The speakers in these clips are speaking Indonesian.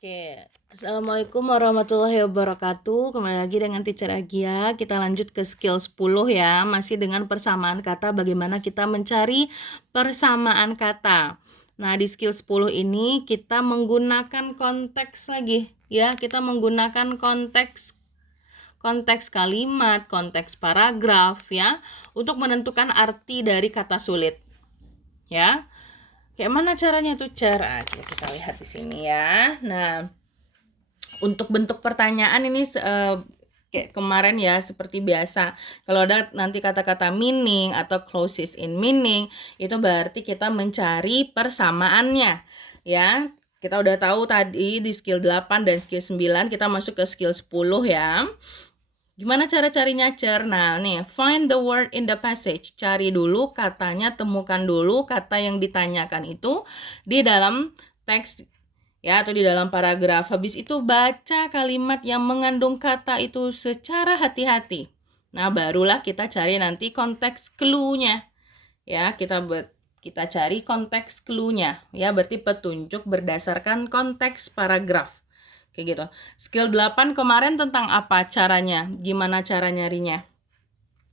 Oke, Assalamualaikum warahmatullahi wabarakatuh. Kembali lagi dengan Teacher Agia. Kita lanjut ke skill 10 ya. Masih dengan persamaan kata, bagaimana kita mencari persamaan kata. Nah, di skill 10 ini kita menggunakan konteks lagi ya. Kita menggunakan konteks kalimat, konteks paragraf ya, untuk menentukan arti dari kata sulit. Ya. Kayak mana caranya tuh, cara kita lihat di sini ya. Nah, untuk bentuk pertanyaan ini kayak kemarin ya, seperti biasa. Kalau ada nanti kata-kata meaning atau clauses in meaning, itu berarti kita mencari persamaannya. Ya, kita udah tahu tadi di skill 8 dan skill 9, kita masuk ke skill 10 ya. Gimana cara carinya, Cer? Nah, nih, find the word in the passage. Cari dulu katanya, temukan dulu kata yang ditanyakan itu di dalam teks ya, atau di dalam paragraf. Habis itu baca kalimat yang mengandung kata itu secara hati-hati. Nah, barulah kita cari nanti konteks clue-nya. Ya, kita cari konteks clue-nya. Ya, berarti petunjuk berdasarkan konteks paragraf. Kayak gitu. Skill 8 kemarin tentang apa caranya? Gimana cara nyarinya?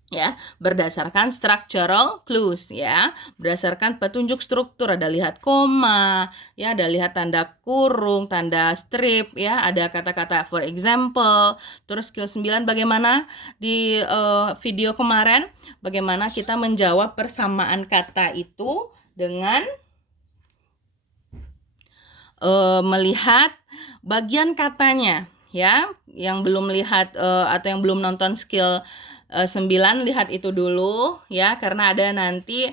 Ya, berdasarkan structural clues ya, berdasarkan petunjuk struktur, ada lihat koma, ya, ada lihat tanda kurung, tanda strip ya, ada kata-kata for example. Terus skill 9 bagaimana di video kemarin, bagaimana kita menjawab persamaan kata itu dengan melihat bagian katanya ya. Yang belum lihat atau yang belum nonton skill 9, lihat itu dulu ya, karena ada nanti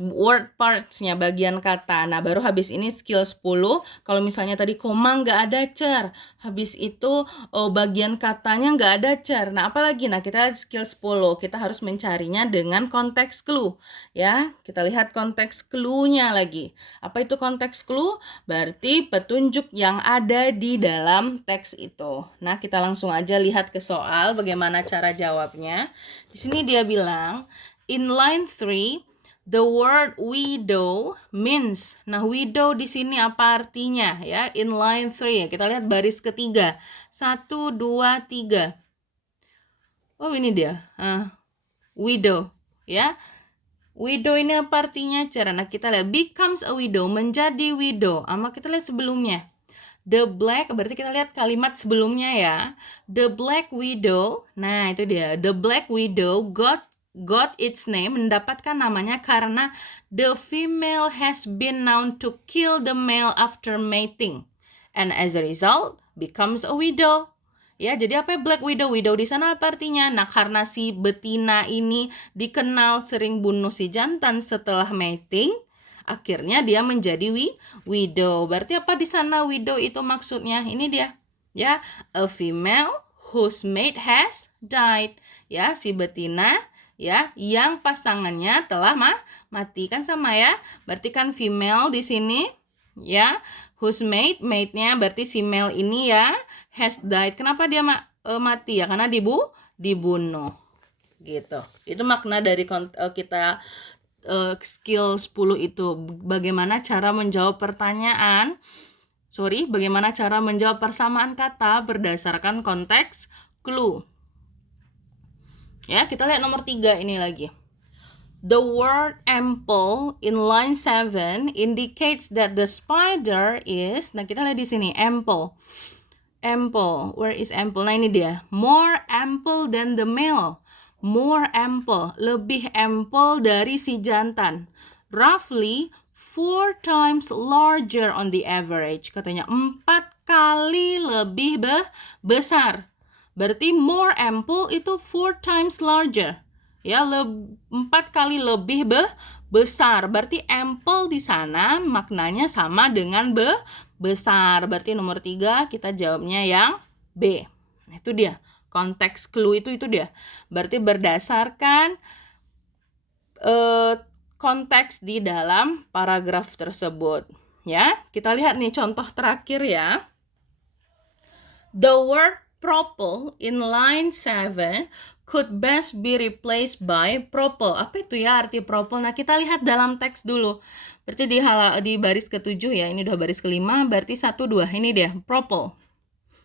word parts-nya, bagian kata. Nah, baru habis ini skill 10. Kalau misalnya tadi koma nggak ada, Cer. Habis itu bagian katanya nggak ada, Cer. Nah, apalagi? Nah, kita lihat skill 10. Kita harus mencarinya dengan konteks clue ya. Kita lihat konteks clue-nya lagi. Apa itu konteks clue? Berarti petunjuk yang ada di dalam teks itu. Nah, kita langsung aja lihat ke soal bagaimana cara jawabnya. Di sini dia bilang, in line 3, the word widow means. Nah, widow di sini apa artinya ya? In line 3. Kita lihat baris ketiga. 1, 2, 3. Oh, ini dia. Widow ya. Widow ini apa artinya? Nah, kita lihat becomes a widow, menjadi widow. Kita lihat sebelumnya. The black, berarti kita lihat kalimat sebelumnya ya. The black widow. Nah, itu dia. The black widow got its name, mendapatkan namanya karena the female has been known to kill the male after mating. And as a result, becomes a widow. Ya, jadi apa ya black widow? Widow di sana apa artinya? Nah, karena si betina ini dikenal sering bunuh si jantan setelah mating, akhirnya dia menjadi widow. Berarti apa di sana widow itu maksudnya? Ini dia. Ya, a female whose mate has died. Ya, si betina ya yang pasangannya telah mati, kan sama ya. Berarti kan female di sini ya, whose mate-nya berarti si male ini ya, has died. Kenapa dia mati ya? Karena dibunuh. Gitu. Itu makna dari kita skill 10 itu. Bagaimana cara menjawab bagaimana cara menjawab persamaan kata berdasarkan konteks clue. Ya, kita lihat nomor 3 ini lagi. The word ample in line 7 indicates that the spider is, nah kita lihat di sini ample. Ample, where is ample? Nah ini dia, more ample than the male. More ample, lebih ample dari si jantan. Roughly 4 times larger on the average. Katanya 4 kali lebih besar. Berarti more ample itu 4 times larger. Ya, 4 kali lebih besar. Berarti ample di sana maknanya sama dengan besar. Berarti nomor 3 kita jawabnya yang B. Nah, itu dia. Konteks clue itu dia. Berarti berdasarkan konteks di dalam paragraf tersebut. Ya, kita lihat nih contoh terakhir ya. The word propel in line 7 could best be replaced by propel. Apa itu ya arti propel? Nah, kita lihat dalam teks dulu. Berarti di baris ke-7 ya, ini udah baris ke-5, berarti 1, 2, ini dia, propel.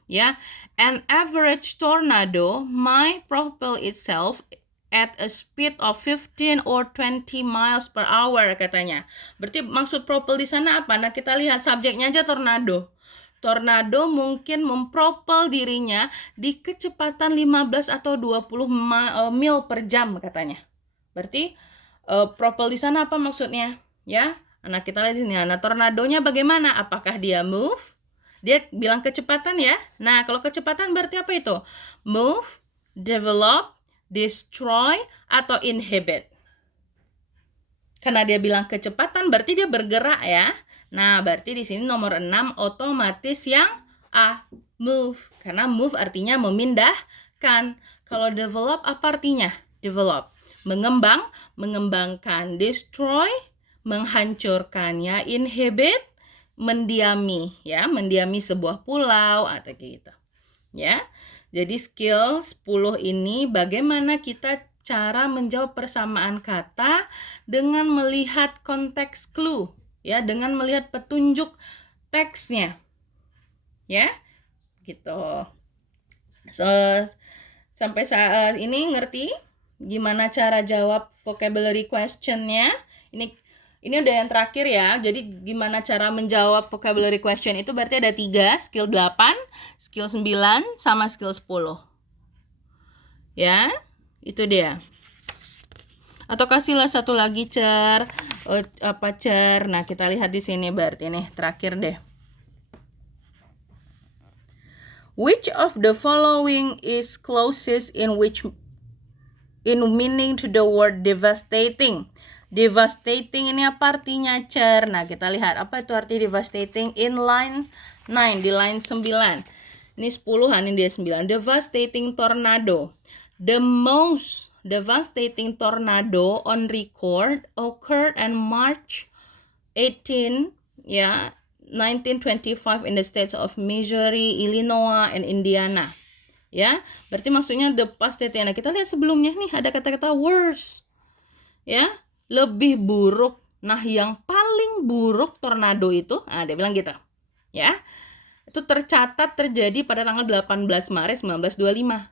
Ya, an average tornado might propel itself at a speed of 15 or 20 miles per hour katanya. Berarti maksud propel di sana apa? Nah, kita lihat subjeknya aja tornado. Tornado mungkin mempropel dirinya di kecepatan 15 atau 20 mil per jam katanya. Berarti propel di sana apa maksudnya? Ya. Nah, kita lihat di sini. Nah, tornadonya bagaimana? Apakah dia move? Dia bilang kecepatan ya. Nah, kalau kecepatan berarti apa itu? Move, develop, destroy, atau inhibit. Karena dia bilang kecepatan berarti dia bergerak ya. Nah, berarti di sini nomor 6 otomatis yang A, move. Karena move artinya memindahkan. Kalau develop apa artinya? Develop. Mengembang, mengembangkan. Destroy, menghancurkannya. Inhibit, mendiami ya, mendiami sebuah pulau atau gitu. Ya. Jadi skill 10 ini bagaimana kita cara menjawab persamaan kata dengan melihat konteks clue ya, dengan melihat petunjuk teksnya. Ya. Gitu. So, sampai saat ini ngerti gimana cara jawab vocabulary question-nya? Ini udah yang terakhir ya. Jadi gimana cara menjawab vocabulary question itu berarti ada 3, skill 8, skill 9, sama skill 10. Ya, itu dia. Atau kasihlah satu lagi cer. Cer? Nah, kita lihat di sini berarti nih terakhir deh. Which of the following is closest in meaning to the word devastating? Devastating ini apa artinya, cer? Nah, kita lihat apa itu arti devastating in line 9, di line 9. Ini 10-an, ini dia 9. Devastating tornado. The most devastating tornado on record occurred on March 18, ya, 1925 in the states of Missouri, Illinois, and Indiana. Ya, berarti maksudnya the past tense. Nah, kita lihat sebelumnya nih ada kata-kata worse. Ya, lebih buruk. Nah, yang paling buruk tornado itu, dia bilang gitu. Ya. Itu tercatat terjadi pada tanggal 18 Maret 1925.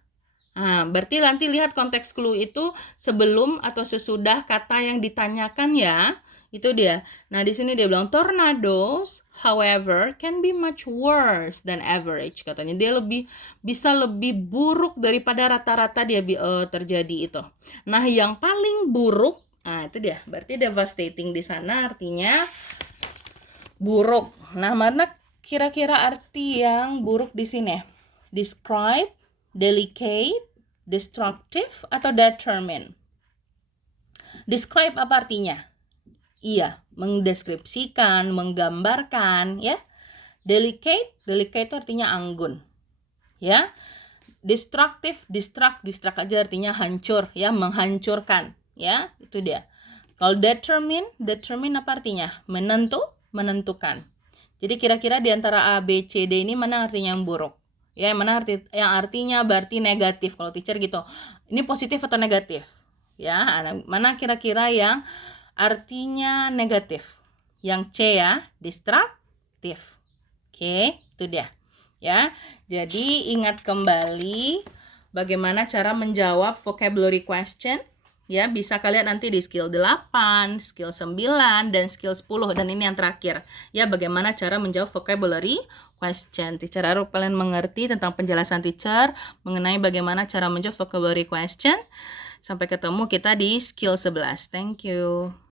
Nah, berarti nanti lihat konteks clue itu sebelum atau sesudah kata yang ditanyakan ya. Itu dia. Nah, di sini dia bilang tornadoes, however, can be much worse than average. Katanya dia bisa lebih buruk daripada rata-rata dia terjadi itu. Nah, yang paling buruk, itu dia. Berarti devastating di sana artinya buruk. Nah, mana kira-kira arti yang buruk di sini? Describe, delicate, destructive, atau determine? Describe apa artinya? Iya, mendeskripsikan, menggambarkan, ya. Delicate itu artinya anggun, ya. Destructive aja artinya hancur, ya, menghancurkan, ya. Itu dia. Kalau determine apa artinya? Menentukan. Jadi kira-kira di antara A, B, C, D ini mana artinya yang buruk? Ya, mana yang artinya berarti negatif kalau teacher gitu. Ini positif atau negatif? Ya, mana kira-kira yang artinya negatif? Yang C ya, destruktif. Oke, itu dia. Ya. Jadi ingat kembali bagaimana cara menjawab vocabulary question. Ya, bisa kalian nanti di skill 8, skill 9, dan skill 10. Dan ini yang terakhir. Ya, bagaimana cara menjawab vocabulary question. Teacher harap kalian mengerti tentang penjelasan teacher mengenai bagaimana cara menjawab vocabulary question. Sampai ketemu kita di skill 11. Thank you.